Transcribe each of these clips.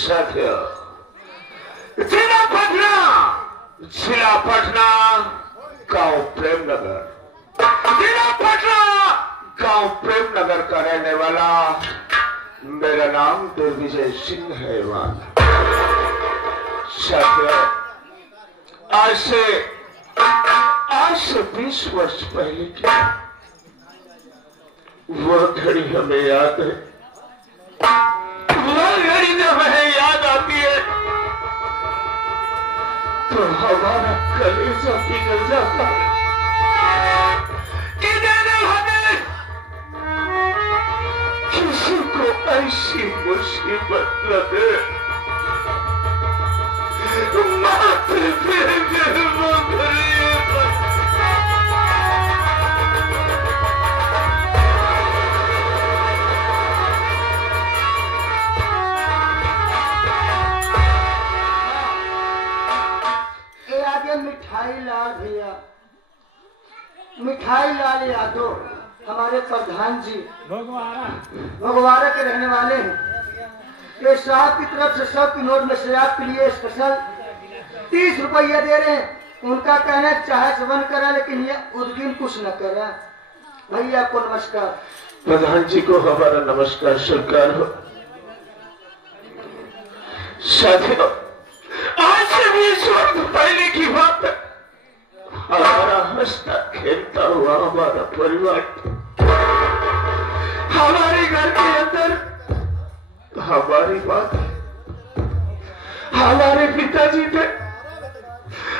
साथियों, जिला पटना गांव प्रेमनगर, जिला पटना गांव प्रेमनगर का रहने वाला मेरा नाम दिग्विजय सिंह है। साथियों, आज से 20 वर्ष पहले की वो घड़ी हमें याद है। वो घड़ी जब हमें याद आती है तो हमारा कलेजा पिघल जाता है कि हमें किसी को ऐसी मुसीबत लगे, माथे पे वो घड़ी मिठाई लाल भैया, मिठाई लाल यादव हमारे प्रधान जी भगवारा के रहने वाले हैं। ये साहब की तरफ से 100 की नोट में से आपके लिए स्पेशल 30 रुपया दे रहे हैं। उनका कहना है चाहे सेवन करा लेकिन ये उस दिन कुछ न करा। भैया को नमस्कार। प्रधान जी को हमारा नमस्कार स्वीकार हो। साथियों, आज से 20 वर्ष पहले की बात है। हमारा हंसता खेलता हुआ हमारा परिवार, हमारे घर के अंदर हमारी बात, हमारे पिताजी थे,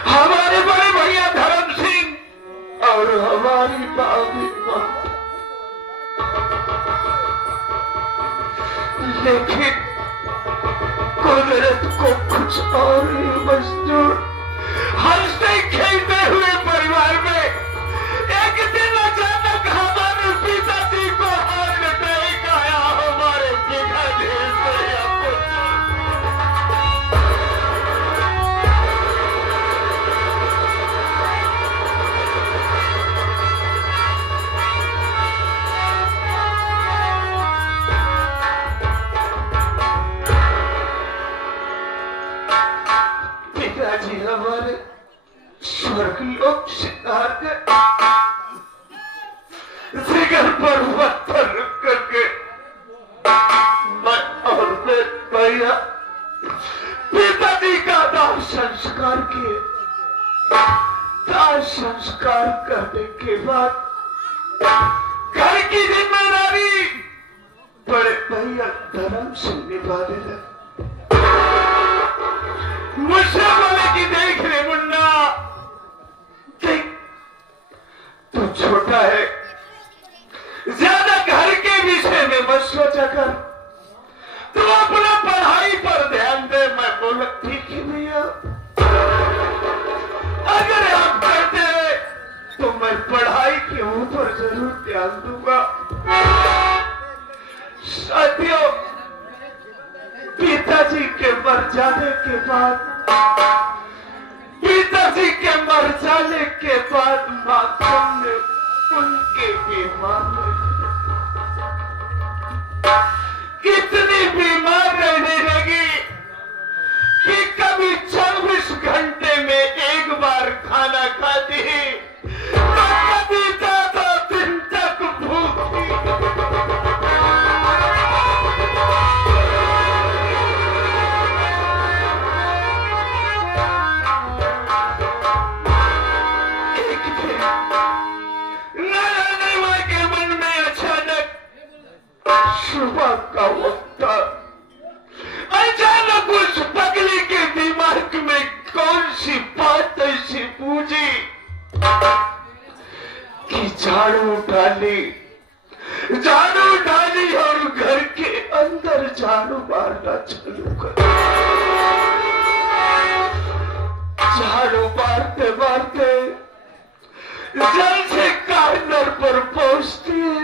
हमारे बड़े भैया धर्म सिंह और हमारी भाभी, लेकिन कुदरत को कुछ और ही मंजूर। हंसते खेलते हुए परिवार में एक दिन अचानक हमारे पिताजी को हार्ट अटैक आया। हमारे पिताजी हमारे स्वर्गलोक सिद्धार्थ जिगर पर पत्थर रख करके मैं और मेरे भैया पिताजी का दाह संस्कार किए। दाह संस्कार करने के बाद घर की जिम्मेदारी बड़े भैया धर्म से निभाने लगे। मुझसे बोले कि देख रे मुन्ना, देख तू छोटा है, ज्यादा घर के विषय में मत सोचा कर, तू अपना पढ़ाई पर ध्यान दे। मैं बोला ठीक है भैया, अगर आप कहते हैं तो मैं पढ़ाई के ऊपर जरूर ध्यान दूंगा। साथियों, पिताजी के मर जाने के बाद, पिताजी के मर जाने के बाद मातम ने उनके बीमार इतनी बीमार रहने लगी कि कभी 24 घंटे में एक बार खाना खाती, तो कभी ज्यादा दिन तक भूखी। सुबह का वक्त था, अचानक उस पगली के दिमाग में कौन सी बात ऐसी पूछी कि झाड़ू डाली और घर के अंदर झाड़ू मारना चालू कर। झाड़ू मारते मारते जल से कार्नर पर पहुंचती है।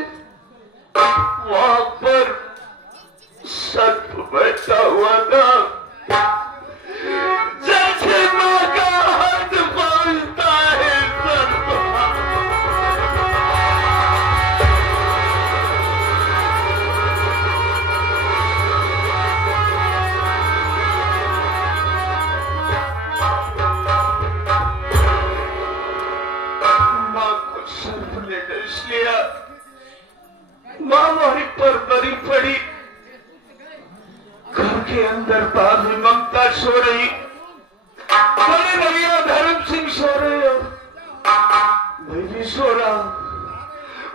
वहां पर सर्प बैठा हुआ था, जैसे माँ का हाथ पहुंचता है सर्प। के अंदर भाभी ममता सो रही, बड़े भैया धर्म सिंह सो रहे हो, मैं भी सो रहा हूं।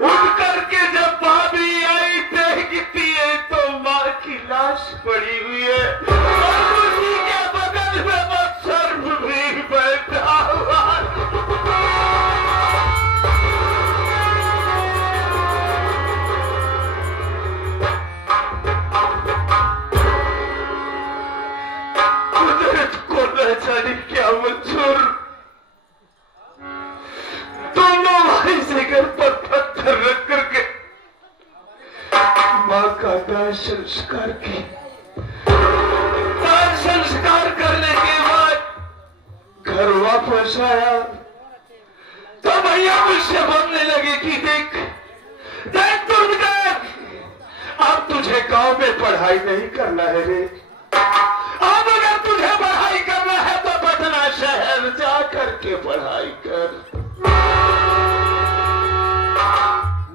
उठ करके जब भाभी आई देखती है तो माँ की लाश पड़ी हुई है और उसी के बगल में वो सर्प भी बैठा हुआ है। कुदरत को न जाने क्या मंजूर, दोनों भाई से घर पर पत्थर रख करके मां का दाह संस्कार की। दाह संस्कार करने के बाद घर वापस आया तो भैया मुझसे बोलने लगे कि देख देख तुम देख, अब तुझे गांव में पढ़ाई नहीं करना है रे, अब अगर तुझे पढ़ाई करना है तो पटना शहर जा करके पढ़ाई कर।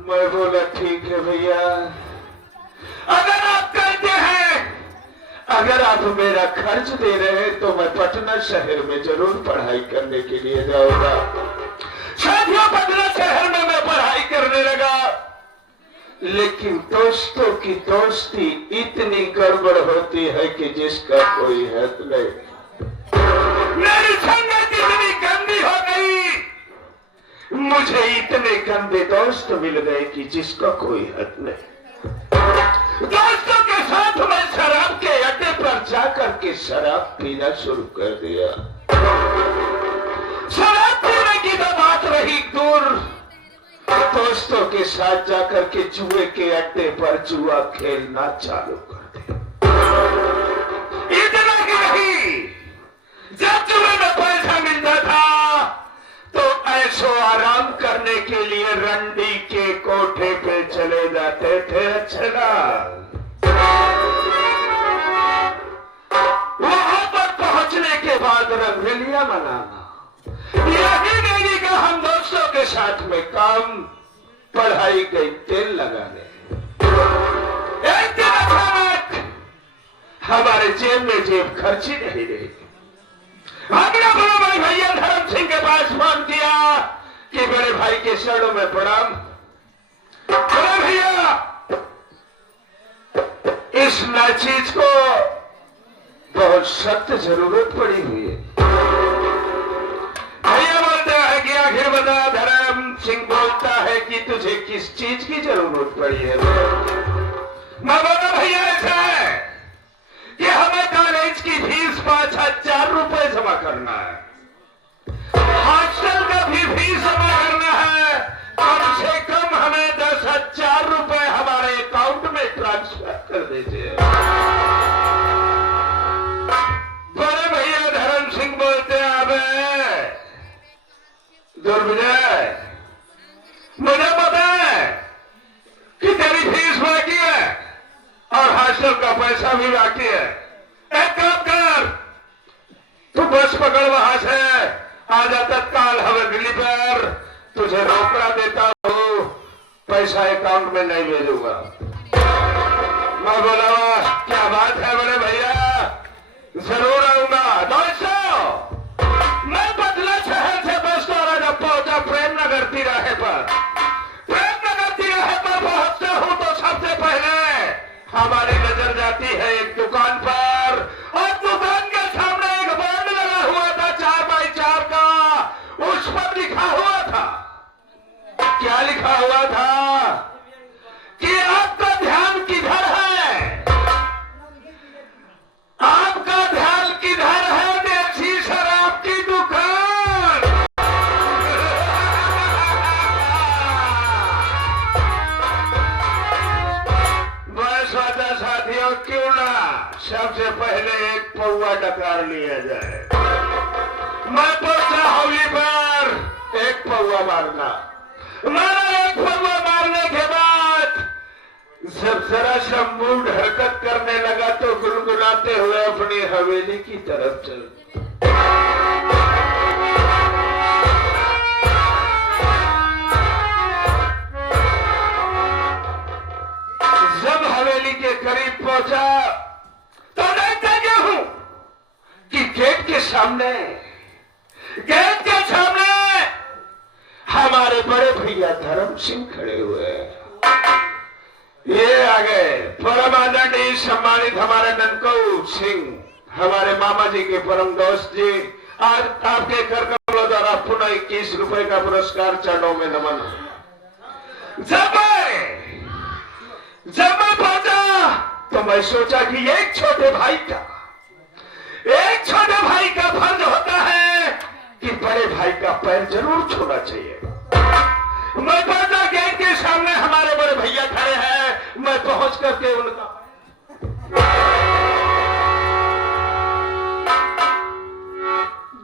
मैं बोला ठीक है भैया, अगर आप कहते हैं, अगर आप मेरा खर्च दे रहे हैं तो मैं पटना शहर में जरूर पढ़ाई करने के लिए जाऊंगा। साथियों, पटना शहर में मैं पढ़ाई करने लगा, लेकिन दोस्तोदोस्तों की दोस्ती इतनी गड़बड़ होती है कि जिसका कोई हद नहीं। मेरी संगत इतनी गंदी हो गई, मुझे इतने गंदे दोस्त मिल गए कि जिसका कोई हद नहीं। दोस्तों के साथ मैं शराब के अड्डे पर जाकर के शराब पीना शुरू कर दिया। शराब पीने की तो बात रही दूर, दोस्तों के साथ जाकर के जुए के अड्डे पर जुआ खेलना चालू कर दिया। इतना ही नहीं, जब जुए में पैसा मिलता था तो ऐसो आराम करने के लिए रंडी के कोठे पे चले जाते थे। अच्छा, वहां पर पहुंचने के बाद रंगरेलियां मनाना, यही नहीं कि हम दोस्तों के साथ में काम, पढ़ाई गई तेल लगाने। एक दिन अचानक हमारे जेब में जेब खर्ची नहीं रही। हमने बड़े भाई भैया धर्म सिंह के पास फोन किया कि बड़े भाई के शरणों में प्रणाम। बड़े भैया, इस नाचीज को बहुत सख्त जरूरत पड़ी हुई है। भैया बोलते हैं कि आखिर बता, धर्म सिंह बोलता है कि तुझे किस चीज की जरूरत पड़ी है। मैं बोला भैया ऐसा है कि हमें कॉलेज की फीस 5,000 रुपए जमा करना है, हॉस्टल का भी फीस जमा करना है, कम से कम हमें 10,000 रुपए हमारे अकाउंट में ट्रांसफर कर दीजिए। बड़े भैया धर्म सिंह बोलते हैं, अबे दुर्विजय, मुझे पता है कि तेरी फीस बाकी है और हॉस्टल का पैसा भी बाकी है। एक काम कर, तू बस पकड़, वहां से आजा तत्काल हवेली पर, तुझे रोकड़ा देता हूं, पैसा अकाउंट में नहीं भेजूंगा। मैं बोला वाह क्या बात है बड़े भैया, जरूर आऊंगा। दोस्तों, मैं बदला शहर से बस द्वारा जब पहुंचा प्रेमनगर तिराहे पर, प्रेमनगर तिराहे पर पहुंचता हूं तो सबसे पहले हमारी नजर जाती है एक दुकान पर, और दुकान के सामने एक बोर्ड लगा हुआ था 4x4 का। उस पर लिखा हुआ था, क्या लिखा हुआ था कि आपका ध्यान किधर है, आपका ध्यान किधर है, देसी शराब की दुकान। बस वादा साथियों, क्यों ना सबसे पहले एक पौवा डकार लिया जाए। मैं पहुंचा हवेली पर, एक पौवा मारना, मारा। एक पौवा मारने के बाद जब जरा सा मूड हरकत करने लगा तो गुनगुनाते हुए अपनी हवेली की तरफ चल। जब हवेली के करीब पहुंचा तो कि गेट के सामने हमारे बड़े भैया धर्म सिंह खड़े हुए हैं। ये आ गए परम आदरणीय सम्मानित हमारे ननकऊ सिंह, हमारे मामा जी के परम दोस्त जी। आज आपके कर कमलों द्वारा पुनः 21 रुपए का पुरस्कार चरणों में नमन। जब मैं पहुंचा तो मैं सोचा कि एक छोटे भाई का फर्ज होता है कि बड़े भाई का पैर जरूर छूना चाहिए। मैं पहुंचा, गेट के सामने हमारे बड़े भैया खड़े हैं। मैं पहुंच करके उनका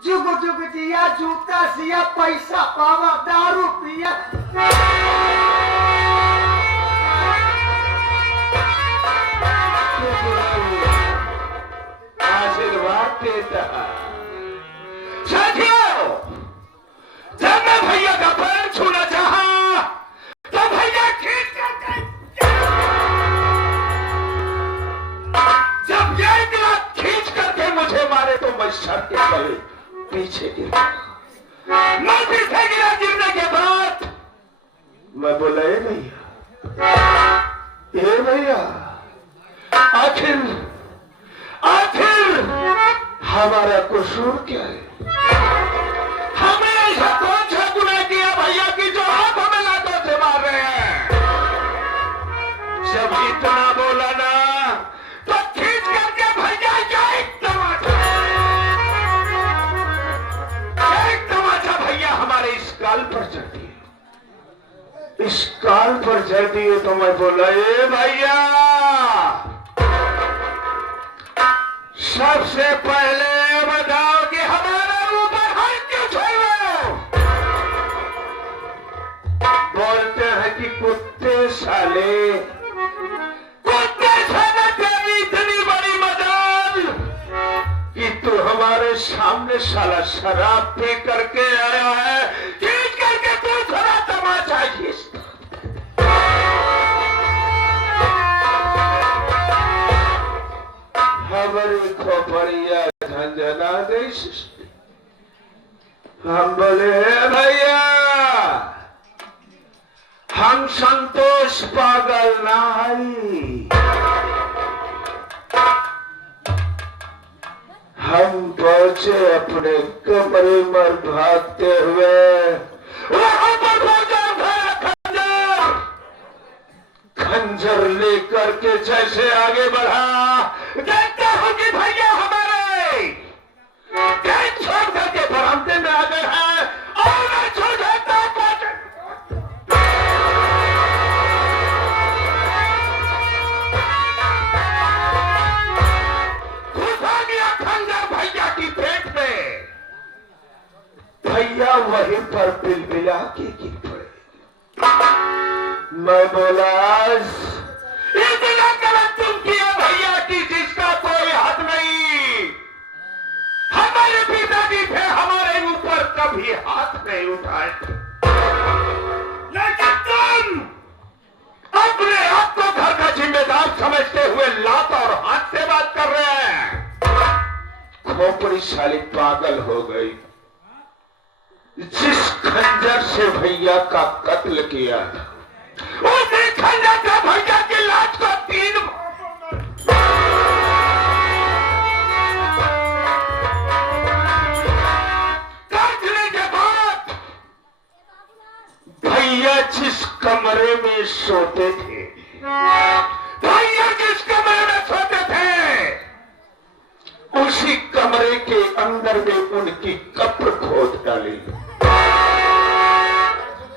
जुग जुग जिया, जूता सिया, पैसा पावा, दारू पिया। आशीर्वाद देता। साथियों, जब मैं भैया का पैर छूना चाहा तो भैया खींच करके, जब ये गिलास खींच करके मुझे मारे तो मैं सर के बल पीछे गिरा। मैं पीछे गिरा, गिरने के बाद मैं बोला, ए भैया, आखिर हमारा कसूर क्या है? हमने ऐसा कौन सा गुनाह किया भैया की जो आप हमें लातों से मार रहे हैं? जब इतना बोला ना तो खींच करके भैया एक तमाचा भैया हमारे इस काल पर चढ़ दिए। इस काल पर चढ़ दिए तो मैं बोला, ए भैया, सबसे पहले बताओ कि हमारे ऊपर हाथ क्यों छोड़ो? बोलते हैं कि कुत्ते साले तेरी इतनी बड़ी मजाल कि तू हमारे सामने साला शराब पी करके आया है, खींच करके तू थोड़ा तमाचा खींचता। हमारी खोपड़िया झंझना गई। हम बोले, भैया, हम संतोष पागल ना हई, हम पहुंचे अपने कमरे में भागते हुए। वहां पर खंजर लेकर के जैसे आगे बढ़ा, देखते हो कि भैया हमारे गेट छोड़ करके बरामदे में आ गए हैं और मैं छोड़ देता घुसा गया खंजर भैया की पेट में। भैया वहीं पर बिलबिला के गिर पड़े। मैं बोला, इतना गलत तुम किए भैया की जिसका कोई हद नहीं। हमारे पिताजी थे, हमारे ऊपर कभी हाथ नहीं उठाए, लेकिन तुम अपने आप को घर का जिम्मेदार समझते हुए लात और हाथ से बात कर रहे हैं। खोपड़ी साली पागल हो गई। जिस खंजर से भैया का कत्ल किया था, उसी खंजर से भैया की लाश को 3 काटने के बाद भैया जिस कमरे में सोते थे, उसी कमरे के अंदर में उनकी कब्र खोद डाली।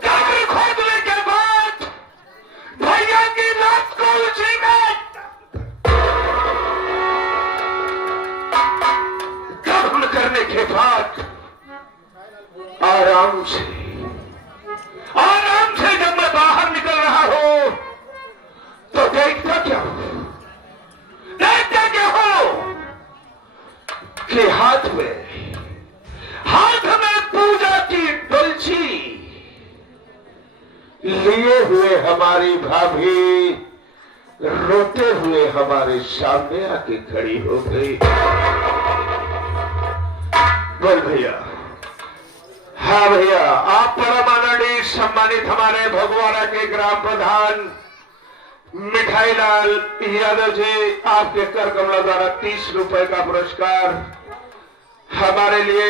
कब्र खोदने के बाद भैया की लाश को उसी में दफन करने के बाद आराम से जब मैं बाहर निकल रहा हूं तो देखता क्या हो कि हाथ में पूजा की डुलची लिए हुए हमारी भाभी रोते हुए हमारे सामने आके खड़ी हो गई। बोल भैया। हाँ भैया, आप परम आदरणीय सम्मानित हमारे भगवाड़ा के ग्राम प्रधान मिठाईलाल यादव जी, आपके कर कमला द्वारा 30 रुपए का पुरस्कार हमारे लिए,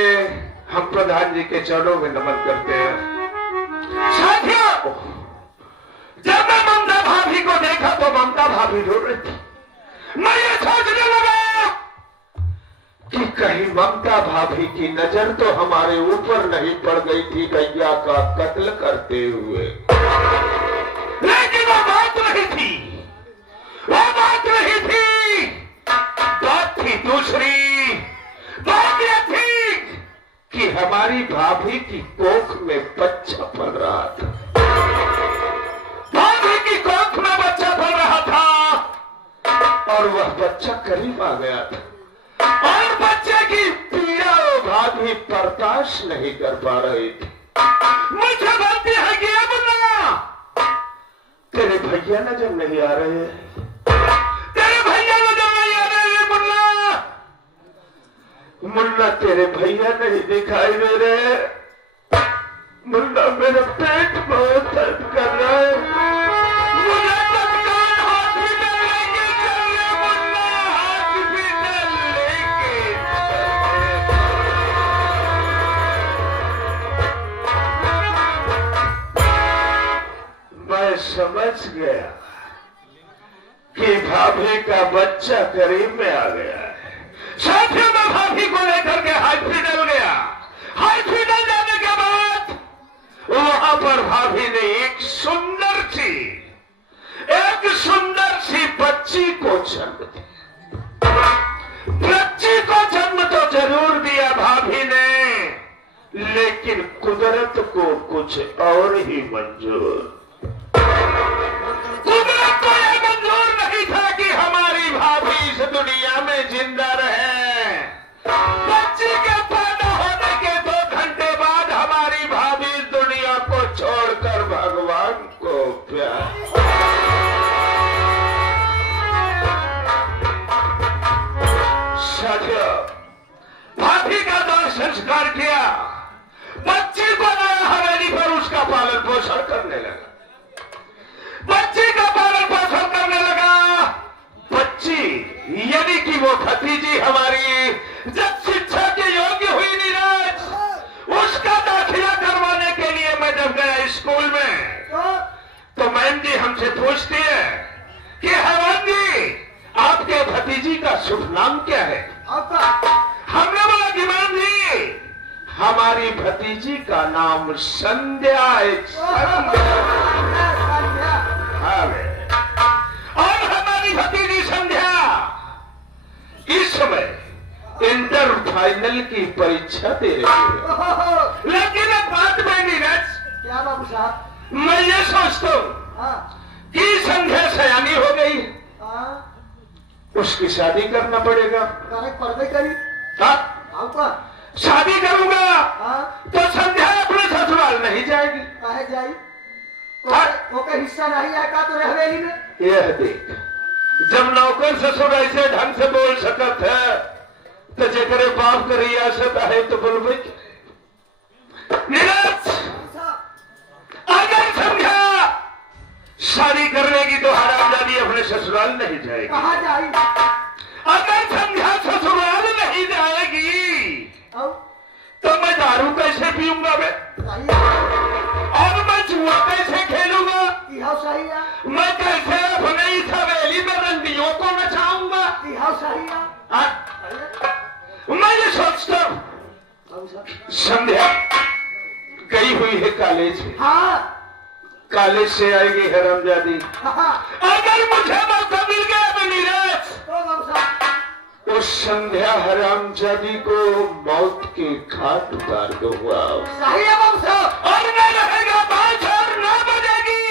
हम प्रधान जी के चरणों में नमन करते हैं। साथियों, जब मैं ममता भाभी को देखा तो ममता भाभी रो रही थी। मैं ये सोचने लगा कि कहीं ममता भाभी की नजर तो हमारे ऊपर नहीं पड़ गई थी भैया का कत्ल करते हुए। लेकिन वो बात नहीं थी, वो बात नहीं थी, बात थी दूसरी। बात यह थी कि हमारी भाभी की कोख में बच्चा पल रहा था। भाभी की कोख में बच्चा पल रहा था और वह बच्चा करीब आ गया था और बच्चे की पीड़ा वो भाभी बर्दाश्त नहीं कर पा रही थी। मुझे गलती है कि अब ना तेरे भैया नजर नहीं आ रहे हैं, तेरे भैया नजर नहीं आ रहे हैं मुन्ना। मुन्ना तेरे भैया नहीं दिखाई दे रहे। मुन्ना मेरा पेट बहुत दर्द कर रहा है। मुन्ना तत्काल हॉस्पिटल लेके चलिए, मुन्ना हॉस्पिटल लेके चलिए। मैं समझ गया कि भाभी का बच्चा करीब में आ गया है। साथियों, मैं भाभी को लेकर के हॉस्पिटल गया। हॉस्पिटल जाने के बाद वहां पर भाभी ने एक सुंदर सी बच्ची को जन्म दिया। बच्ची को जन्म तो जरूर दिया भाभी ने, लेकिन कुदरत को कुछ और ही मंजूर। कुदरत को यह मंजूर नहीं था कि हमारी भाभी इस दुनिया में जिंदा रहे। बच्ची के पैदा होने के 2 घंटे बाद हमारी भाभी इस दुनिया को छोड़कर भगवान को प्यार। साथियों, भाभी का दाह संस्कार किया, बच्ची को लाया हवेली पर, उसका पालन पोषण करने लगा। बच्ची का पालन पोषण करने लगा। बच्ची यानी कि वो भतीजी हमारी जब शिक्षा के योग्य हुई नीरज, उसका दाखिला करवाने के लिए मैं जब गया स्कूल में तो मैम जी हमसे पूछती है कि हरवन जी, आपके भतीजी का शुभ नाम क्या है? हमने बोला कि मैम जी, हमारी भतीजी का नाम संध्या है। और हमारी भतीजी संध्या इस समय इंटर फाइनल की परीक्षा दे रही है। लेकिन अब बात में नीरज, क्या बाबू साहब, मैं ये सोचता हूँ कि संध्या सयानी हो गई, उसकी शादी करना पड़ेगा। पर्दे करी शादी करूंगा तो संध्या अपने ससुराल नहीं जाएगी। कहे जाई ओके हिस्सा नहीं आएगा तो हवेली में। यह देख, जब नौकर ससुर ऐसे ढंग से बोल सकत है तो जेकरे बाप के रियासत है तो बोलबे। नीरज, अगर संध्या शादी करने की तो हरामजादी अपने ससुराल नहीं जाएगी। कहाँ जाएगी? अगर संध्या ससुराल नहीं जाएगी तो मैं दारू कैसे पीऊंगा मैं, और मैं जुआ कैसे खेलूंगा, मैं कैसे अपने इस हवेली में रंडियों को नचाऊंगा। मैं ये सोचता हूँ संध्या गई हुई है कॉलेज में। कॉलेज से आएगी हरामजादी। अगर मुझे मौका मिल गया तो नीरज, उस संध्या हरामजादी को मौत के घाट उतार दूंगा। और मैं रहेगा 5 और 9 बजेगी।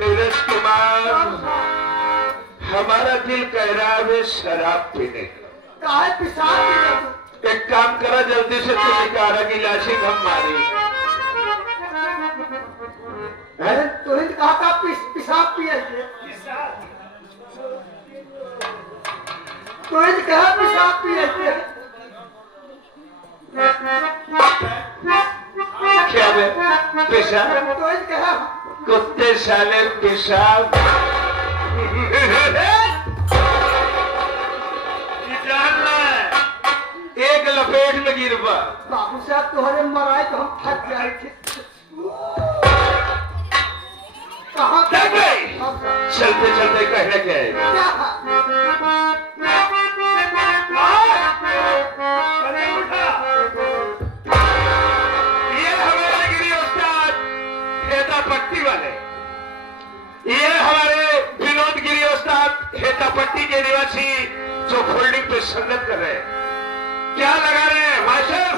नीरज कुमार, हमारा दिल कह रहा है शराब पीने का। एक काम करा, जल्दी से तुम 11 गिलासी हम मारी। तुरंत कहा था पिशाब पिए। कोई तो कहा पेशाब पिए थे। क्या बे पेशाब? कोई तो कहा कुत्ते साले पेशाब। एक लपेट में गिरबा। बाबू साहब तुम्हारे मराए तो हम थक जाए थे। कहाँ थक गए? अब चलते चलते कहना क्या है? क्या? अरे उठा। ये हमारे गिरी उस्ताद हेतापट्टी वाले, ये हमारे विनोद गिरी उस्ताद हेतापट्टी के निवासी जो फोल्डिंग पे संगत कर रहे हैं। क्या लगा रहे हैं मास्टर?